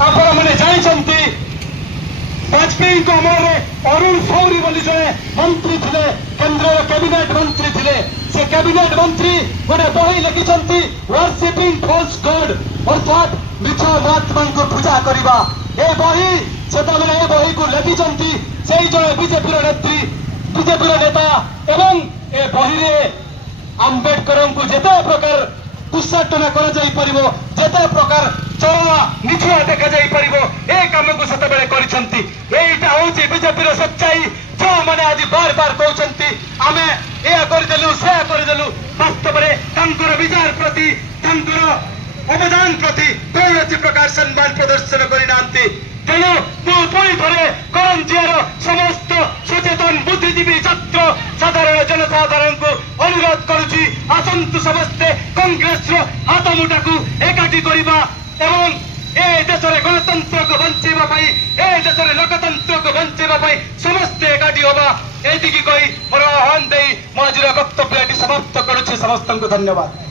आपण मैंने जानते वाजपेयी को अमल अरुण शौरी बोली जड़े मंत्री थे केंद्र कैबिनेट मंत्री थे से कैबिनेट मंत्री गोटे बही लिखिं वर्शिपिंग फॉल्स गॉड अर्थात मिछ महात्मा को पूजा करवा ए बही से बही को लिखिं से जड़े बीजेपी नेत्री बीजेपी नेता एवं ए बही आंबेडकर को जिते प्रकार दुस्साटना करते प्रकार चलवा निछुआ देखा कम को से यहीटा हूँ बीजेपी सच्चाई जो मैंने आज बार बार कहते आम यह करदेलु से करदेलु वास्तव में विचार प्रति अवदान प्रति कौन प्रकार सम्मान प्रदर्शन करना तेणु पुणी थे करंजियार समस्त सचेतन बुद्धिजीवी छात्र साधारण जनसाधारण को अनुरोध करुच्ची आसतु समस्ते कांग्रेस हाथ मुठा को एकाठी करवा एवं ए देश में गणतंत्र को बचाई ए देश में लोकतंत्र को बचाई समस्ते एकाठी होगा ये कही मोर आह्वान दे आज वक्तव्य समाप्त करुच्ची समस्त को धन्यवाद।